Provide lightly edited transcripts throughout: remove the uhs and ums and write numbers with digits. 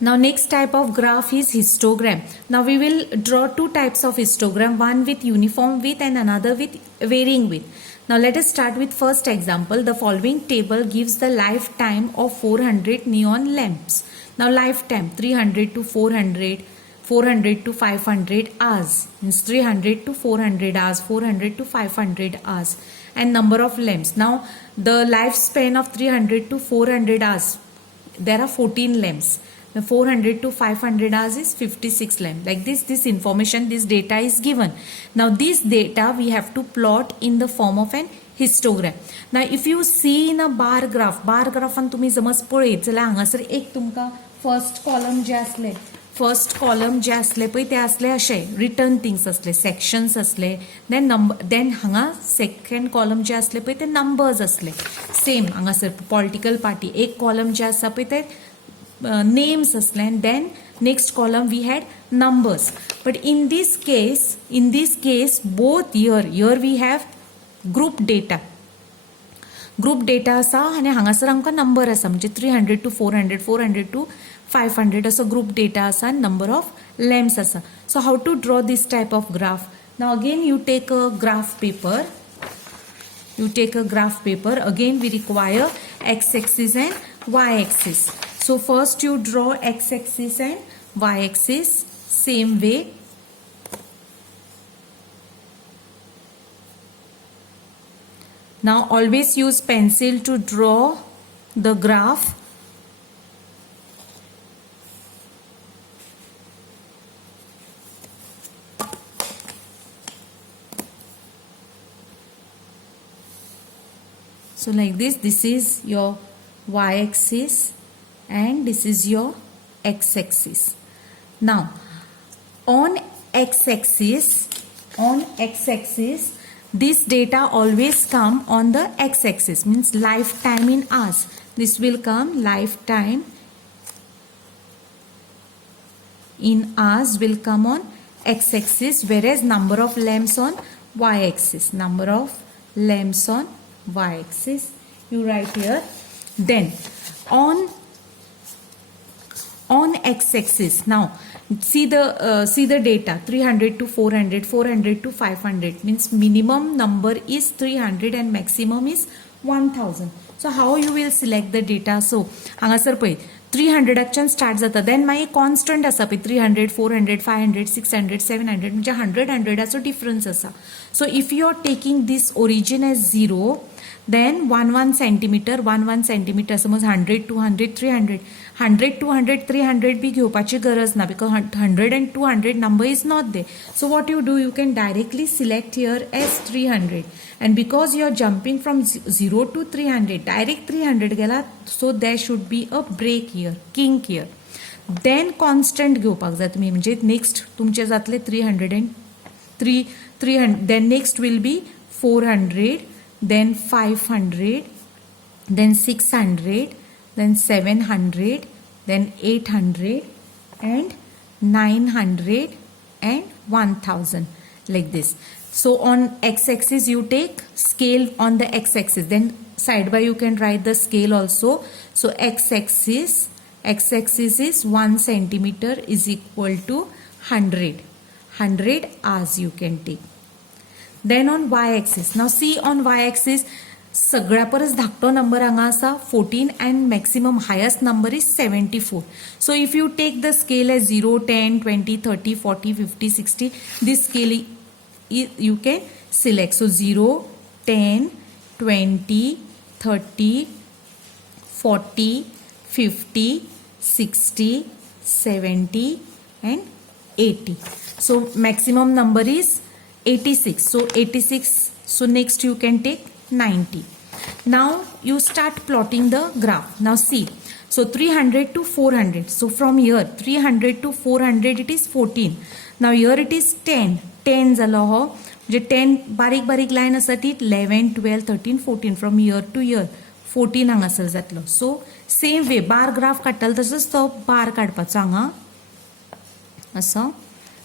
Now next type of graph is histogram. Now we will draw two types of histogram, one with uniform width and another with varying width. Now let us start with first example. The following table gives the lifetime of 400 neon lamps. Now lifetime 300 to 400, 400 to 500 hours, means 300 to 400 hours, 400 to 500 hours, and number of lamps. Now the lifespan of 300 to 400 hours, there are 14 lamps. The 400 to 500 hours is 56 lamps. Like this information, this data is given. Now this data we have to plot in the form of an histogram. Now if you see in a bar graph and तुम्ही समज पळयत जाल्यार हांगासर एक तुमका first column जे असले, first column जे असले पळय ते असले अशे रिटर्न थिंग्स असले, सेक्शन्स असले, देन हांगा सेकंड कॉलम जे असले पळय ते नंबर्स असले. सेम हांगासर पॉलिटिकल पार्टी एक कॉलम जे आसा पळय ते names asle, and then next column we had numbers. But in this case both here we have group data asa आणि हांगासर आमकां नंबर आसा म्हणजे 300 to 400, 400 to 500 असो ग्रुप डेटा आसा, नंबर ऑफ लॅम्प्स आसा. So how to draw this type of graph? Now again you take a graph paper. Again we require x-axis and y-axis. So first you draw x-axis and y-axis same way. Now always use pencil to draw the graph. So like this is your y-axis and this is your x-axis. Now on x-axis this data always come on the x-axis, means lifetime in hours. This will come lifetime in hours will come on x-axis, whereas number of lamps on y-axis. Number of lamps on y-axis you write here. Then on x-axis, now see the data 300 to 400, 400 to 500, means minimum number is 300 and maximum is 1000. So how you will select the data? So हांगासर पळय 300 च्यान start जाता, then मागीर constant आसा पळय 300, 400, 500, 600, 700 म्हणजे 100 difference आसा. So if you are taking this origin as 0, then 1 centimeter समज 100, 200, 300, 100, 200, 300 B घेवपाची गरज ना, because 100 and 200 number is not there. So what you do, you can directly select here as 300, and because you are jumping from 0 to 300, direct 300 गेला, so there should be a break here, kink here. Then constant घेवपाक जाय तुमी, म्हणजे next तुमचे जातले 300 and 300, then next will be 400, then 500, then 600, then 700, then 800 and 900 and 1000, like this. So on x-axis you take scale on the x-axis, then side by you can write the scale also. So x-axis is 1 centimeter is equal to 100 hours you can take. Then on y-axis, now see on y-axis सगळ्या परस धाकटो number हांगा आसा 14 and maximum highest number is 74. So if you take the scale as 0, 10, 20, 30, 40, 50, 60, this scale you can select. So 0, 10, 20, 30, 40, 50, 60, 70 and 80. So maximum number is 86. So 86. So next you can take 90. Now you start plotting the graph. Now see. So 300 to 400. So from here 300 to 400 it is 14. Now here it is 10. 10 झालो हो. जे 10 बारीक बारीक line आसा ती 11, 12, 13, 14. From here to here 14 हांगासर जातलो. So same way bar graph काडटलो तसोच तो बार काडपाचो हांगा असो.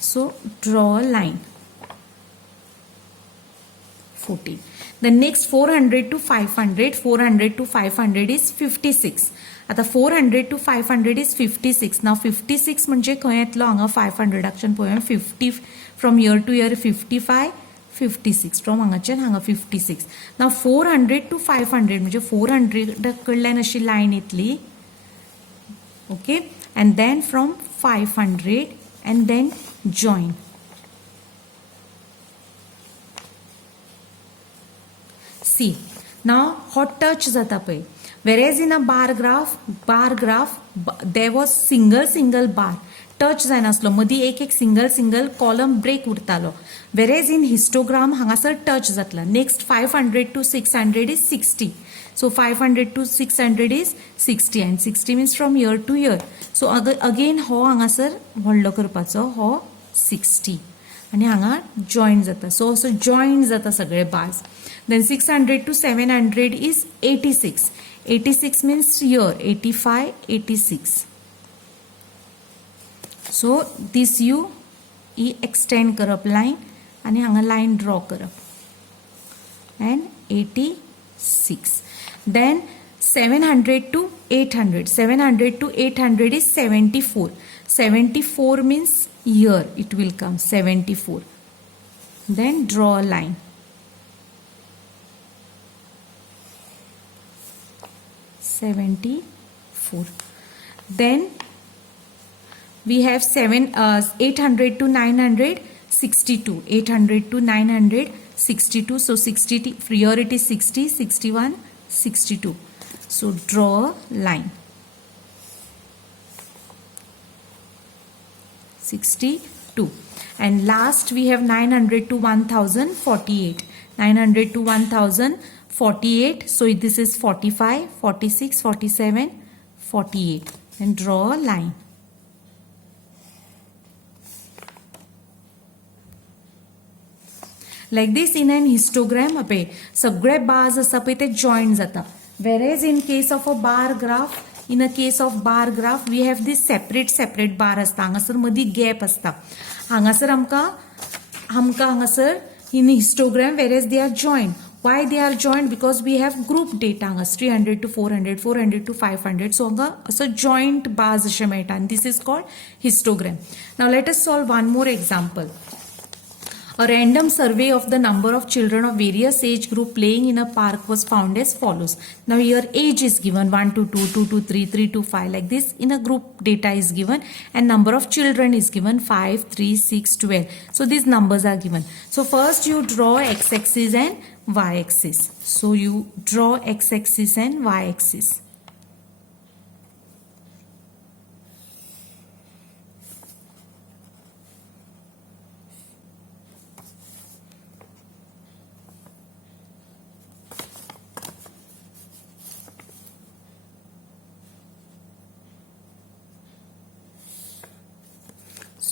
So draw a line. 14. The next 400 to 500 is 56. आता 400 to 500 is 56. Now 56 म्हणजे खंय येतलो हांगा 500च्यान पळय 50 from year to year 55 56 from हांगाच्यान हांगा 56. Now 400 to 500 म्हणजे 400 कडल्यान अशी लाईन येतली. Okay, and then from 500 and then join. See, now hot touch जाता पळय. Whereas in a bar graph, there was single bar. Touch जायनासलो मदीं एक सिंगल कॉलम ब्रेक उरतालो. Whereas in histogram हांगासर टच जातला. Next 500 to 600 is 60. So 500 to 600 is 60 and 60 means from year to year. So again हो हांगासर व्हडलो करपाचो हो 60 आणि हांगा जॉइन जाता. सो असो जॉइन जाता सगळे bars. Then 600 to 700 is 86. 86 means year. 85, 86. So this you extend करप line आणि हांगा line draw करप and 86. Then 700 to 800. 700 to 800 is 74. 74 means year it will come 74. Then draw a line. 74. Then we have 800 to 900 62. 800 to 900 62. So 60 here it is 60, 61, 62. So draw a line. 62. And last we have 900 to 1048. 900 to 1048. So this is 45, 46, 47, 48. And draw a line. Like this in an histogram पळय सगळे bars आसा पळय ते join जाता. Whereas in case of a bar graph, in a case of bar graph we have this separate bar असता. हांगासर मदी gap असता. हांगासर आमका हांगासर in histogram whereas they are joined. Why they are joined? Because we have group data हांगास 300 to 400, 400 to 500. So हांगा असो joint bars अशे मेळटा and this is called histogram. Now let us solve one more example. A random survey of the number of children of various age group playing in a park was found as follows. Now here age is given 1 to 2, 2 to 3, 3 to 5 like this. In a group data is given and number of children is given 5, 3, 6, 12. So these numbers are given. So first you draw x-axis and y-axis. So you draw x-axis and y-axis.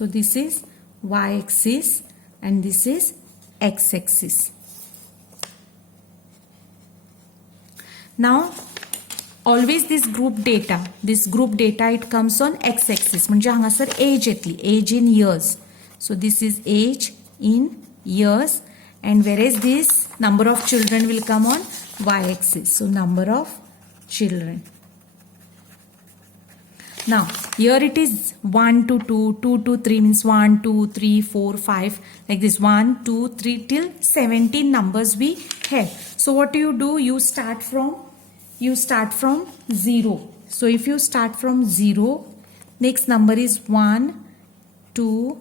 So this is y-axis and this is x-axis. Now always this group data it comes on x-axis. म्हणजे हांगासर age येतली, age in years. So this is age in years and whereas this number of children will come on y-axis. So number of children. Now here it is 1 to 2, 2 to 3 means 1, 2, 3, 4, 5 like this 1, 2, 3 till 17 numbers we have. So what do? You start from 0. So if you start from 0, next number is 1, 2,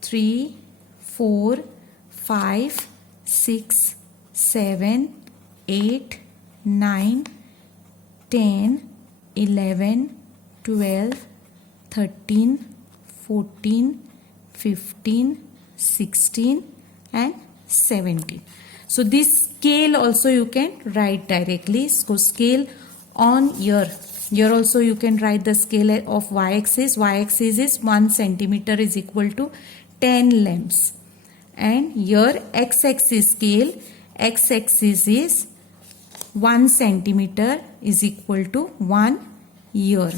3, 4, 5, 6, 7, 8, 9, 10, 11, 12, 13, 14, 15, 16 and 17. So this scale also you can write directly. So scale on year. Here also you can write the scale of y-axis. Y-axis is 1 centimeter is equal to 10 lambs. And here x-axis scale, x-axis is 1 centimeter is equal to 1 year.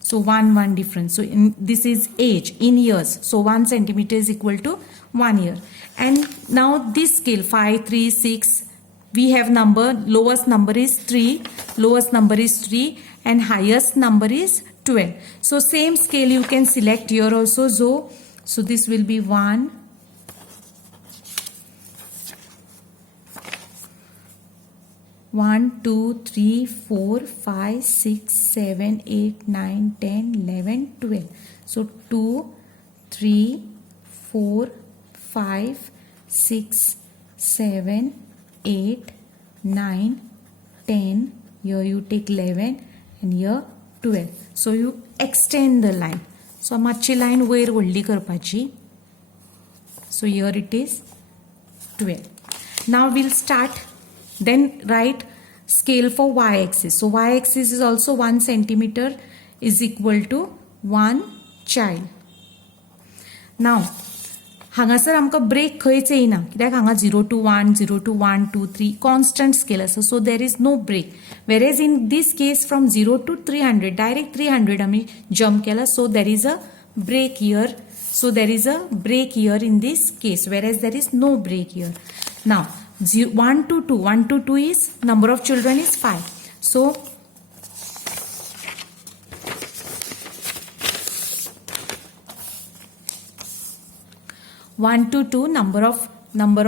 So 1 difference. So this is age in years. So 1 centimeter is equal to 1 year. And now this scale 5, 3, 6. We have number lowest number is 3. Lowest number is 3 and highest number is 12. So same scale you can select here also. So this will be 1, 1, 2, 3, 4, 5, 6, 7, 8, 9, 10, 11, 12. So 2, 3, 4, 5, 6, 7, 8, 9, 10. Here you take 11 and here 12. So you extend the line. So मातशी line वयर व्हडली करपाची. So here it is 12. Now we'll start. Then write scale for y-axis. So y-axis is also 1 centimeter is equal to 1 child. Now हांगासर आमकां break खंयच येयना कित्याक हांगा 0 to 1, 0 to 1, 2, 3 constant scale आसा. So there is no break. Whereas in this case from 0 to 300 direct 300 आमी jump केला. So there is a break here. So there is a break here in this case, whereas there is no break here. Now 1 to 2, 1 to 2 is number of children is 5. So 1 to 2 number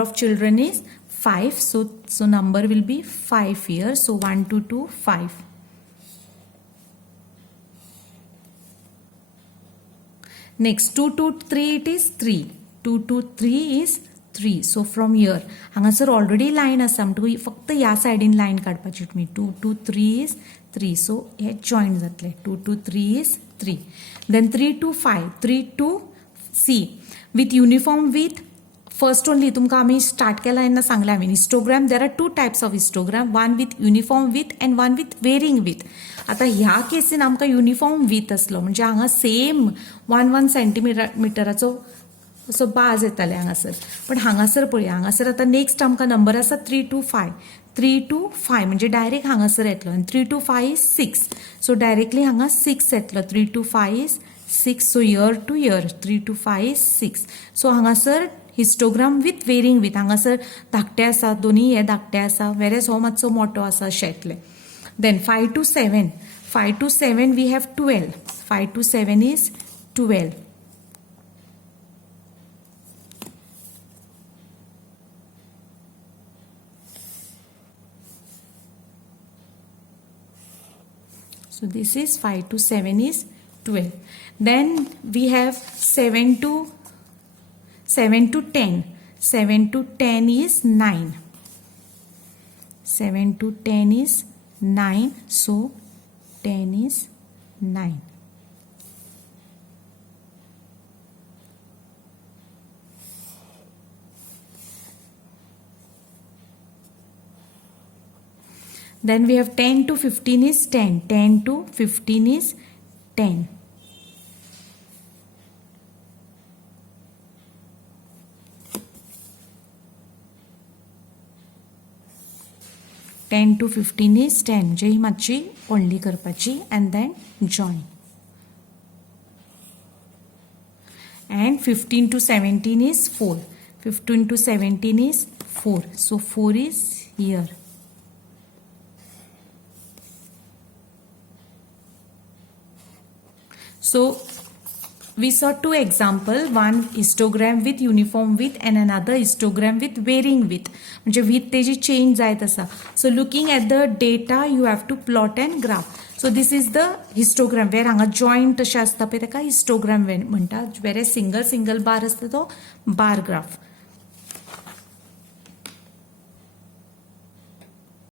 of children is 5. So number will be 5 here. So 1 to 2 5. Next 2 to 3 it is 3. 2 to 3 is 3. So from here हांगासर already line आसा म्हणटकूच फक्त ह्या साइडीन line काडपाची तुमी. 2 to 3 is 3. So hey join जातले. 2 to 3 is 3. Then 3 to 5. 3 to C. With uniform width, first only तुमकां आमी स्टार्ट केला तेन्ना सांगला हांवें histogram. There are two types of histogram, one with uniform width and one with varying width. आता ह्या casein आमकां uniform width असलो म्हणजे हांगा सेम 1 सेंटीमिटराचो असो बाज येताले हांगासर. पण हांगासर पळया हांगासर आता नेक्स्ट आमकां नंबर आसा 3 to 5. 3 to 5 म्हणजे डायरेक्ट हांगासर येतलो आनी 3 to 5 is 6. सो डायरेक्टली हांगा 6 येतलो. 3 to 5 is 6. So year to year 3 to 5 is 6. So हांगासर हिस्टोग्राम विथ वेरिंग विथ हांगासर धाकटे आसा दोन्ही हे धाकटे आसा वेरेज हो मातसो मोठो आसा अशें येतले. Then 5 to 7. 5 to 7 we have 12. 5 to 7 is 12. So this is 5 to 7 is 12. Then we have 7 to 10. 7 to 10 is 9. 7 to 10 is 9. So 10 is 9. Then we have 10 to 15 is 10. 10 to 15 is 10. Ten to 15 is 10. म्हणजे ही मातशी व्हडली करपाची and then join. And 15 to 17 is 4. 15 to 17 is 4. So 4 is here. So we saw two examples, one histogram with uniform width and another histogram with varying width. म्हणजे width तेजी change जायत आसा. So looking at the data you have to plot and graph. So this is the histogram where हांगा joint तशें आसता पळय ताका histogram म्हणटा. Whereas single bar असता तो bar graph.